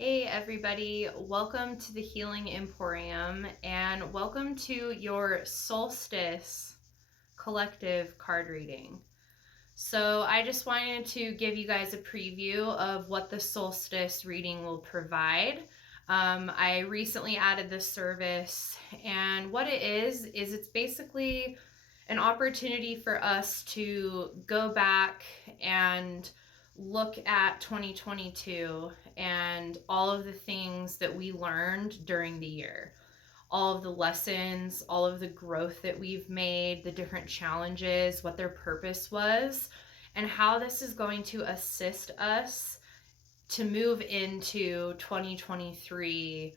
Hey everybody, welcome to the Healing Emporium and welcome to your Solstice collective card reading. So I just wanted to give you guys a preview of what the Solstice reading will provide. I recently added this service, and what it is it's basically an opportunity for us to go back and look at 2022 and all of the things that we learned during the year, all of the lessons, all of the growth that we've made, the different challenges, what their purpose was, and how this is going to assist us to move into 2023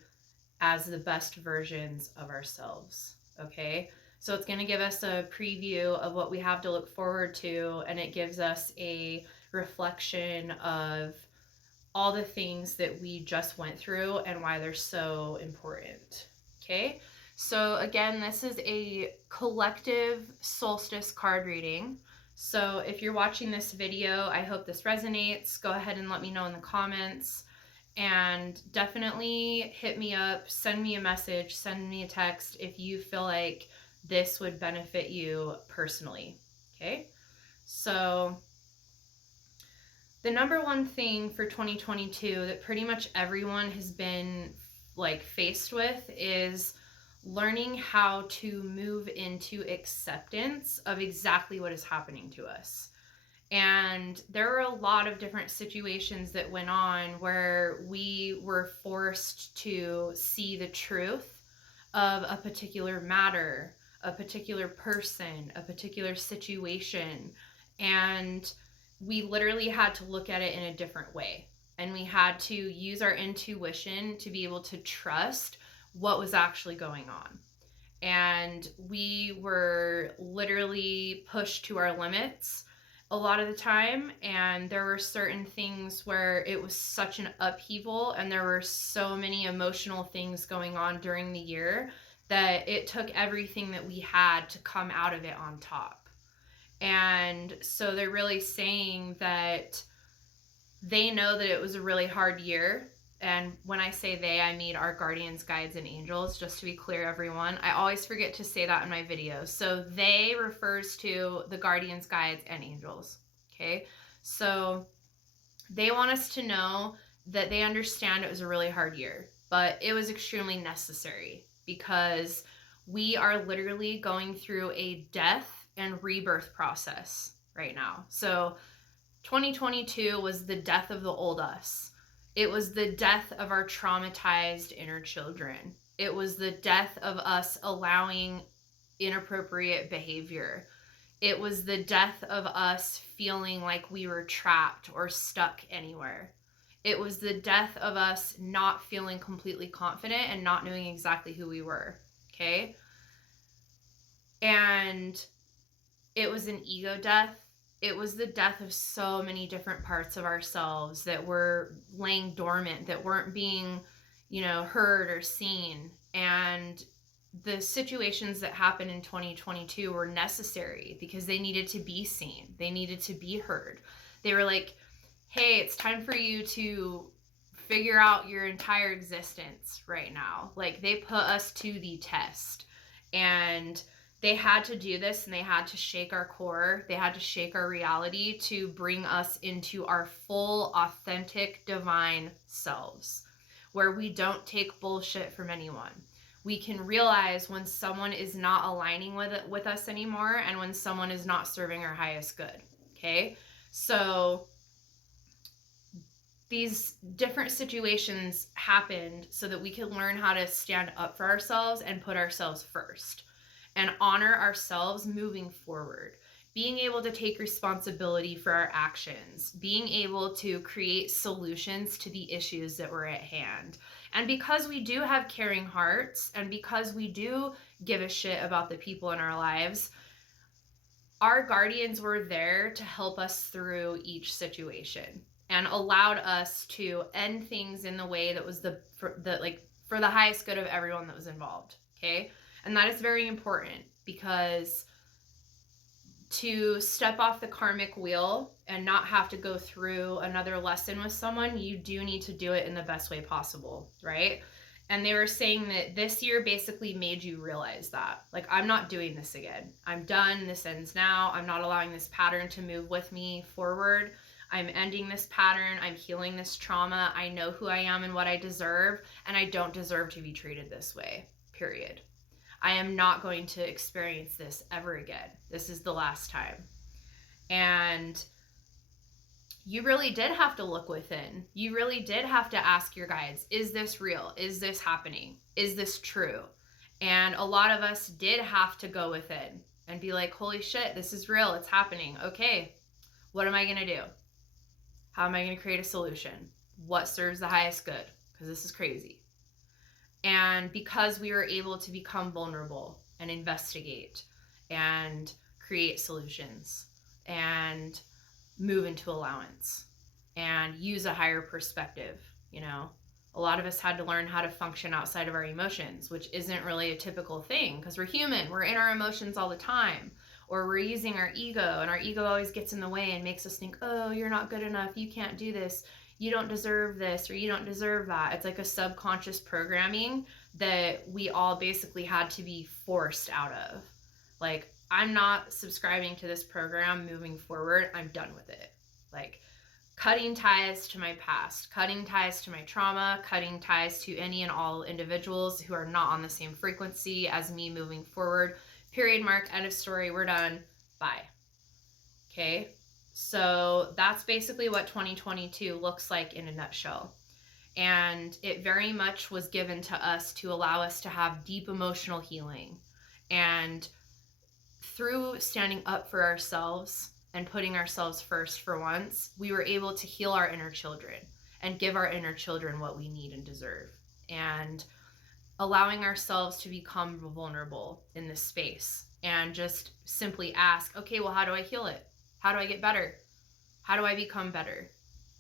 as the best versions of ourselves. Okay? So it's going to give us a preview of what we have to look forward to, and it gives us a reflection of all the things that we just went through and why they're so important. Okay? So again, this is a collective solstice card reading. So if you're watching this video, I hope this resonates. Go ahead and let me know in the comments. And definitely hit me up, send me a message, send me a text if you feel like this would benefit you personally. Okay? So the number one thing for 2022 that pretty much everyone has been faced with is learning how to move into acceptance of exactly what is happening to us. And there were a lot of different situations that went on where we were forced to see the truth of a particular matter, a particular person, a particular situation. And we literally had to look at it in a different way. And we had to use our intuition to be able to trust what was actually going on. And we were literally pushed to our limits a lot of the time, and there were certain things where it was such an upheaval and there were so many emotional things going on during the year that it took everything that we had to come out of it on top. And so they're really saying that they know that it was a really hard year. And when I say they, I mean our guardians, guides, and angels, just to be clear, everyone. I always forget to say that in my videos. So they refers to the guardians, guides, and angels. Okay? So they want us to know that they understand it was a really hard year, but it was extremely necessary because we are literally going through a death and rebirth process right now. So 2022 was the death of the old us. It was the death of our traumatized inner children. It was the death of us allowing inappropriate behavior. It was the death of us feeling like we were trapped or stuck anywhere. It was the death of us not feeling completely confident and not knowing exactly who we were. Okay? And it was an ego death. It was the death of so many different parts of ourselves that were laying dormant, that weren't being, heard or seen. And the situations that happened in 2022 were necessary because they needed to be seen. They needed to be heard. They were like, hey, it's time for you to figure out your entire existence right now. Like, they put us to the test. And they had to do this, and they had to shake our core. They had to shake our reality to bring us into our full, authentic, divine selves, where we don't take bullshit from anyone. We can realize when someone is not aligning with us anymore and when someone is not serving our highest good. Okay? So these different situations happened so that we could learn how to stand up for ourselves and put ourselves first and honor ourselves moving forward. Being able to take responsibility for our actions, being able to create solutions to the issues that were at hand. And because we do have caring hearts, and because we do give a shit about the people in our lives, our guardians were there to help us through each situation and allowed us to end things in the way that was for the highest good of everyone that was involved. Okay? And that is very important, because to step off the karmic wheel and not have to go through another lesson with someone, you do need to do it in the best way possible, right? And they were saying that this year basically made you realize that. Like, I'm not doing this again. I'm done. This ends now. I'm not allowing this pattern to move with me forward. I'm ending this pattern. I'm healing this trauma. I know who I am and what I deserve, and I don't deserve to be treated this way, period. I am not going to experience this ever again. This is the last time. And you really did have to look within. You really did have to ask your guides, is this real? Is this happening? Is this true? And a lot of us did have to go within and be like, holy shit, this is real. It's happening. Okay, what am I going to do? How am I going to create a solution? What serves the highest good? Because this is crazy. And because we were able to become vulnerable and investigate and create solutions and move into allowance and use a higher perspective, you know, a lot of us had to learn how to function outside of our emotions, which isn't really a typical thing because we're human. We're in our emotions all the time, or we're using our ego, and our ego always gets in the way and makes us think, oh, you're not good enough. You can't do this. You don't deserve this, or you don't deserve that. It's like a subconscious programming that we all basically had to be forced out of. Like, I'm not subscribing to this program moving forward. I'm done with it. Like, cutting ties to my past, cutting ties to my trauma, cutting ties to any and all individuals who are not on the same frequency as me moving forward. Period, mark, end of story. We're done. Bye. Okay. So that's basically what 2022 looks like in a nutshell. And it very much was given to us to allow us to have deep emotional healing. And through standing up for ourselves and putting ourselves first for once, we were able to heal our inner children and give our inner children what we need and deserve. And allowing ourselves to become vulnerable in this space and just simply ask, okay, well, how do I heal it? How do I get better? How do I become better?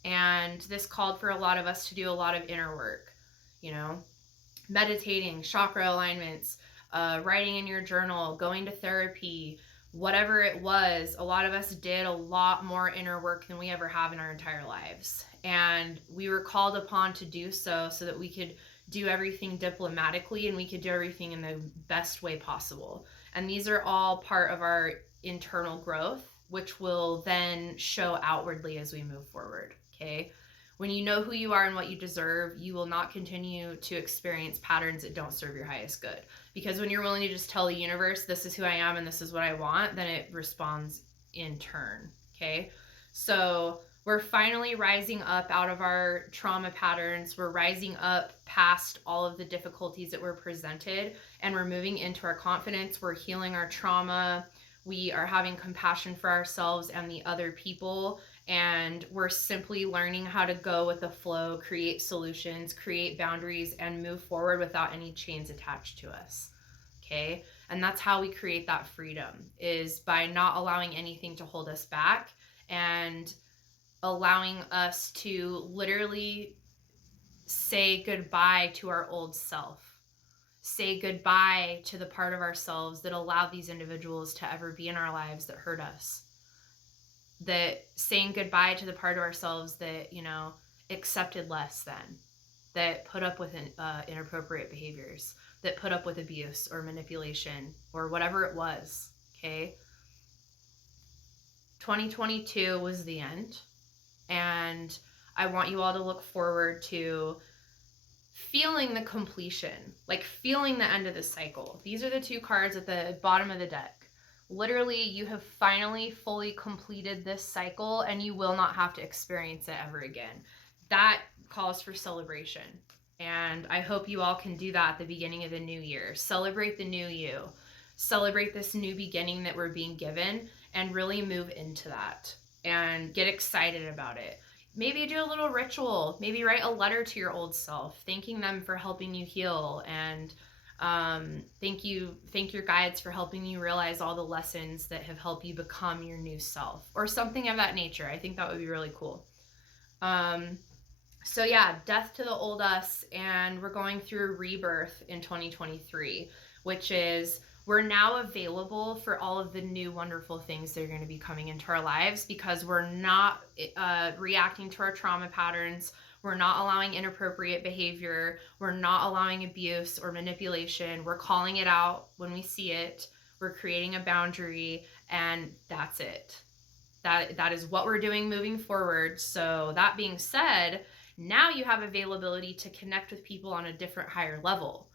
And this called for a lot of us to do a lot of inner work, you know, meditating, chakra alignments, writing in your journal, going to therapy, whatever it was. A lot of us did a lot more inner work than we ever have in our entire lives. And we were called upon to do so that we could do everything diplomatically and we could do everything in the best way possible. And these are all part of our internal growth, which will then show outwardly as we move forward. Okay. When you know who you are and what you deserve, you will not continue to experience patterns that don't serve your highest good. Because when you're willing to just tell the universe, this is who I am and this is what I want, then it responds in turn. Okay. So we're finally rising up out of our trauma patterns. We're rising up past all of the difficulties that were presented, and we're moving into our confidence. We're healing our trauma. We are having compassion for ourselves and the other people, and we're simply learning how to go with the flow, create solutions, create boundaries, and move forward without any chains attached to us. Okay? And that's how we create that freedom, is by not allowing anything to hold us back and allowing us to literally say goodbye to our old self. Say goodbye to the part of ourselves that allowed these individuals to ever be in our lives that hurt us. That saying goodbye to the part of ourselves that, you know, accepted less than, that put up with inappropriate behaviors, that put up with abuse or manipulation or whatever it was. Okay. 2022 was the end. And I want you all to look forward to feeling the completion, like feeling the end of the cycle. These are the two cards at the bottom of the deck. Literally, you have finally fully completed this cycle and you will not have to experience it ever again. That calls for celebration. And I hope you all can do that at the beginning of the new year. Celebrate the new you. Celebrate this new beginning that we're being given and really move into that and get excited about it. Maybe do a little ritual. Maybe write a letter to your old self, thanking them for helping you heal, and thank your guides for helping you realize all the lessons that have helped you become your new self, or something of that nature. I think that would be really cool. So yeah, death to the old us, and we're going through a rebirth in 2023, which is we're now available for all of the new wonderful things that are going to be coming into our lives, because we're not reacting to our trauma patterns. We're not allowing inappropriate behavior. We're not allowing abuse or manipulation. We're calling it out when we see it. We're creating a boundary, and that's it. That is what we're doing moving forward. So that being said, now you have availability to connect with people on a different, higher level,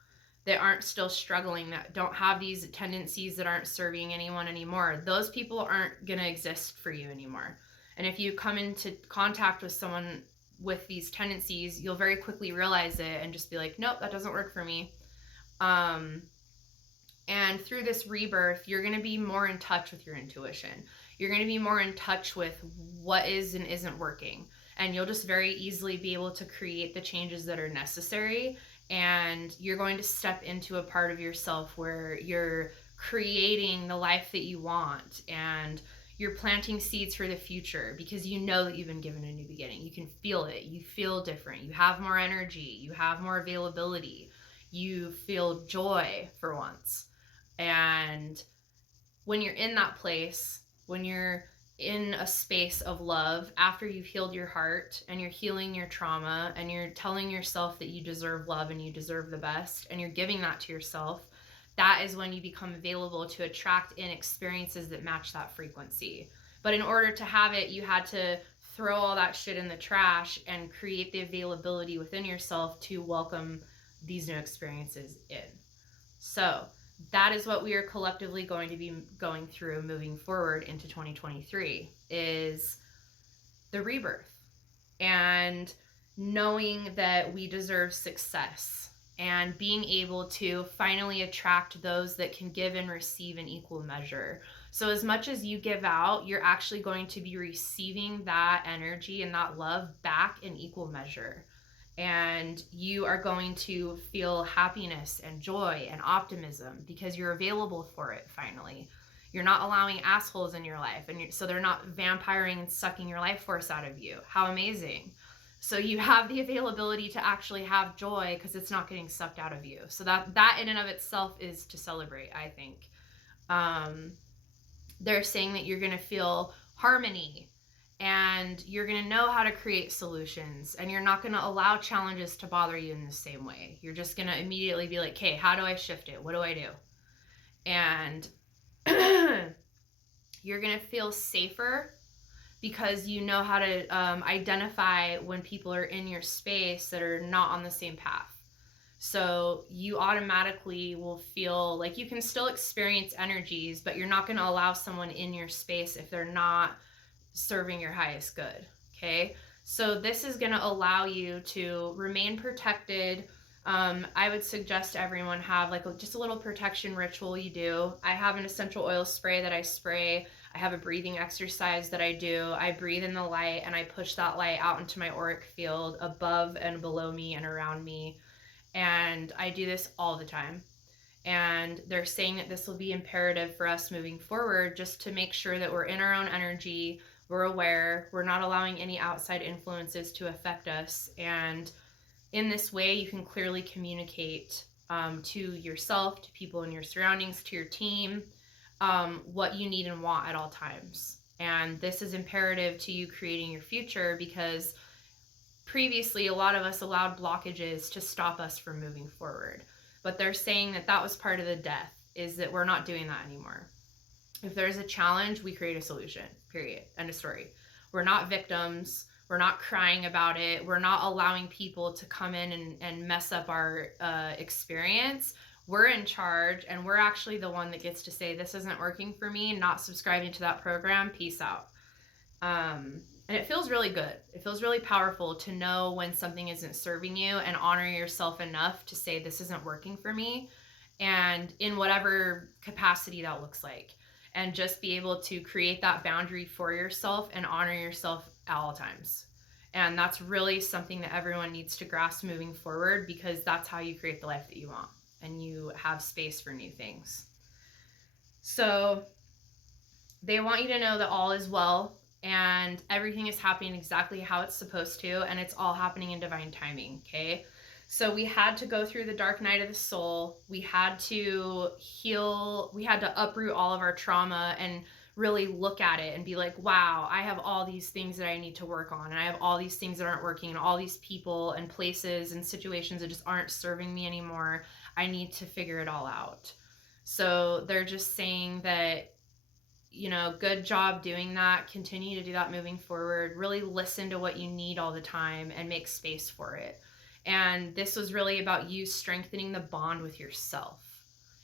that aren't still struggling, that don't have these tendencies, that aren't serving anyone anymore. Those people aren't going to exist for you anymore. And if you come into contact with someone with these tendencies, you'll very quickly realize it and just be like, nope, that doesn't work for me. And through this rebirth, you're going to be more in touch with your intuition. You're going to be more in touch with what is and isn't working. And you'll just very easily be able to create the changes that are necessary. And you're going to step into a part of yourself where you're creating the life that you want. And you're planting seeds for the future, because you know that you've been given a new beginning. You can feel it. You feel different. You have more energy. You have more availability. You feel joy for once. And when you're in that place, when you're in a space of love, after you've healed your heart and you're healing your trauma and you're telling yourself that you deserve love and you deserve the best, and you're giving that to yourself, that is when you become available to attract in experiences that match that frequency. But in order to have it, you had to throw all that shit in the trash and create the availability within yourself to welcome these new experiences in. So that is what we are collectively going to be going through moving forward into 2023, is the rebirth, and knowing that we deserve success, and being able to finally attract those that can give and receive in equal measure. So as much as you give out, you're actually going to be receiving that energy and that love back in equal measure. And you are going to feel happiness and joy and optimism because you're available for it finally. You're not allowing assholes in your life, and so they're not vampiring and sucking your life force out of you. How amazing. So you have the availability to actually have joy because it's not getting sucked out of you. So that in and of itself is to celebrate, I think. They're saying that you're going to feel harmony, and you're going to know how to create solutions, and you're not going to allow challenges to bother you in the same way. You're just going to immediately be like, okay, how do I shift it? What do I do? And you're going to feel safer because you know how to identify when people are in your space that are not on the same path. So you automatically will feel like you can still experience energies, but you're not going to allow someone in your space if they're not serving your highest good. Okay. So this is going to allow you to remain protected. I would suggest everyone have like just a little protection ritual you do. I have an essential oil spray that I spray. I have a breathing exercise that I do. I breathe in the light and I push that light out into my auric field above and below me and around me. And I do this all the time. And they're saying that this will be imperative for us moving forward, just to make sure that we're in our own energy, we're aware, we're not allowing any outside influences to affect us. And in this way, you can clearly communicate to yourself, to people in your surroundings, to your team, what you need and want at all times. And this is imperative to you creating your future, because previously a lot of us allowed blockages to stop us from moving forward. But they're saying that that was part of the death, is that we're not doing that anymore. If there's a challenge, we create a solution, period, end of story. We're not victims. We're not crying about it. We're not allowing people to come in and mess up our experience. We're in charge, and we're actually the one that gets to say, this isn't working for me, not subscribing to that program, peace out. And it feels really good. It feels really powerful to know when something isn't serving you and honor yourself enough to say, this isn't working for me, and in whatever capacity that looks like. And just be able to create that boundary for yourself and honor yourself at all times. And that's really something that everyone needs to grasp moving forward, because that's how you create the life that you want, and you have space for new things. So they want you to know that all is well, and everything is happening exactly how it's supposed to, and it's all happening in divine timing, okay? So we had to go through the dark night of the soul. We had to heal. We had to uproot all of our trauma and really look at it and be like, wow, I have all these things that I need to work on. And I have all these things that aren't working, and all these people and places and situations that just aren't serving me anymore. I need to figure it all out. So they're just saying that, good job doing that. Continue to do that moving forward. Really listen to what you need all the time and make space for it. And this was really about you strengthening the bond with yourself,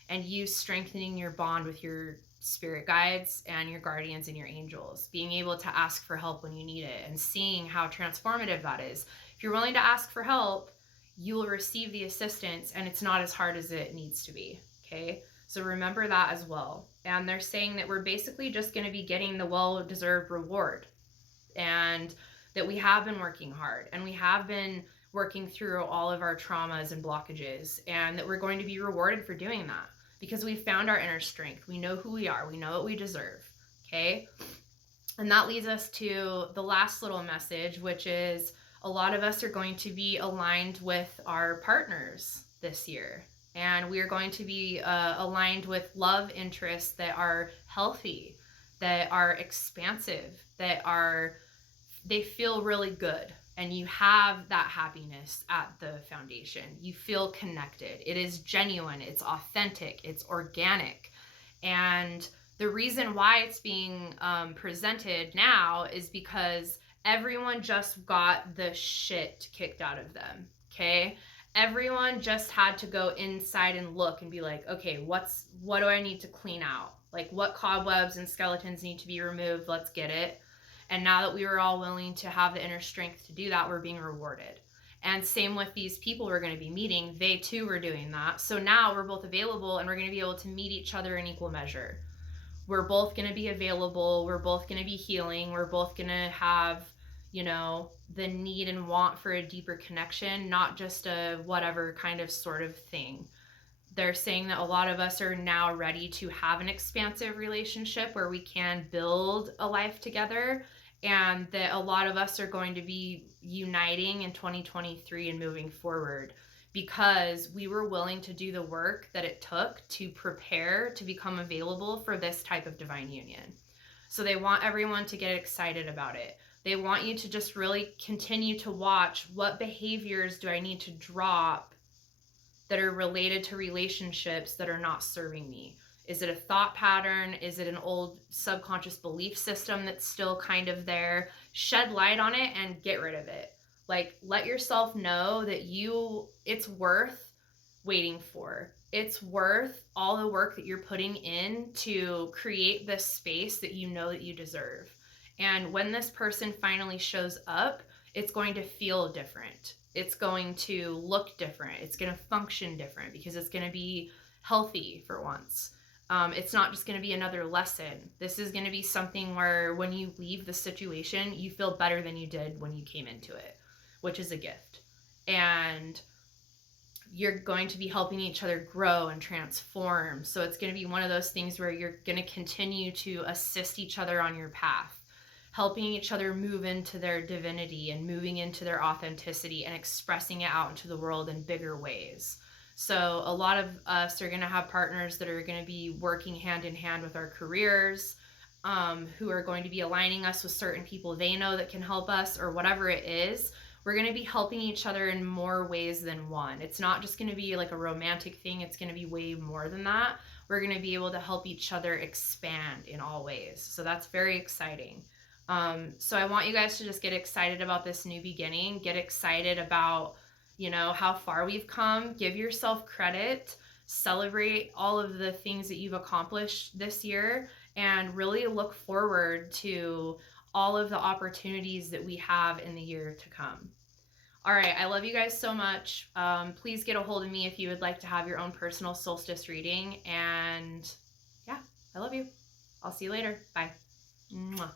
and you strengthening your bond with your spirit guides and your guardians and your angels, being able to ask for help when you need it, and seeing how transformative that is. If you're willing to ask for help, you will receive the assistance, and it's not as hard as it needs to be. Okay? So remember that as well. And they're saying that we're basically just going to be getting the well-deserved reward, and that we have been working hard, and we have been working through all of our traumas and blockages, and that we're going to be rewarded for doing that because we found our inner strength. We know who we are. We know what we deserve. Okay? And that leads us to the last little message, which is a lot of us are going to be aligned with our partners this year. And we are going to be aligned with love interests that are healthy, that are expansive, they feel really good. And you have that happiness at the foundation. You feel connected. It is genuine. It's authentic. It's organic. And the reason why it's being presented now is because everyone just got the shit kicked out of them. Okay? Everyone just had to go inside and look and be like, okay, what do I need to clean out? Like, what cobwebs and skeletons need to be removed? Let's get it. And now that we were all willing to have the inner strength to do that, we're being rewarded. And same with these people we're going to be meeting. They too were doing that. So now we're both available, and we're going to be able to meet each other in equal measure. We're both going to be available. We're both going to be healing. We're both going to have, the need and want for a deeper connection, not just a whatever kind of sort of thing. They're saying that a lot of us are now ready to have an expansive relationship where we can build a life together, and that a lot of us are going to be uniting in 2023 and moving forward because we were willing to do the work that it took to prepare to become available for this type of divine union. So they want everyone to get excited about it. They want you to just really continue to watch, what behaviors do I need to drop that are related to relationships that are not serving me? Is it a thought pattern? Is it an old subconscious belief system that's still kind of there? Shed light on it and get rid of it. Like, let yourself know that it's worth waiting for. It's worth all the work that you're putting in to create this space that you know that you deserve. And when this person finally shows up, it's going to feel different. It's going to look different. It's going to function different because it's going to be healthy for once. It's not just going to be another lesson. This is going to be something where when you leave the situation, you feel better than you did when you came into it, which is a gift. And you're going to be helping each other grow and transform. So it's going to be one of those things where you're going to continue to assist each other on your path, helping each other move into their divinity and moving into their authenticity and expressing it out into the world in bigger ways. So a lot of us are going to have partners that are going to be working hand in hand with our careers, who are going to be aligning us with certain people they know that can help us, or whatever it is. We're going to be helping each other in more ways than one. It's not just going to be like a romantic thing. It's going to be way more than that. We're going to be able to help each other expand in all ways. So that's very exciting. So I want you guys to just get excited about this new beginning. Get excited about, how far we've come. Give yourself credit. Celebrate all of the things that you've accomplished this year, and really look forward to all of the opportunities that we have in the year to come. All right, I love you guys so much. Please get a hold of me if you would like to have your own personal solstice reading. And yeah, I love you. I'll see you later. Bye. Mwah.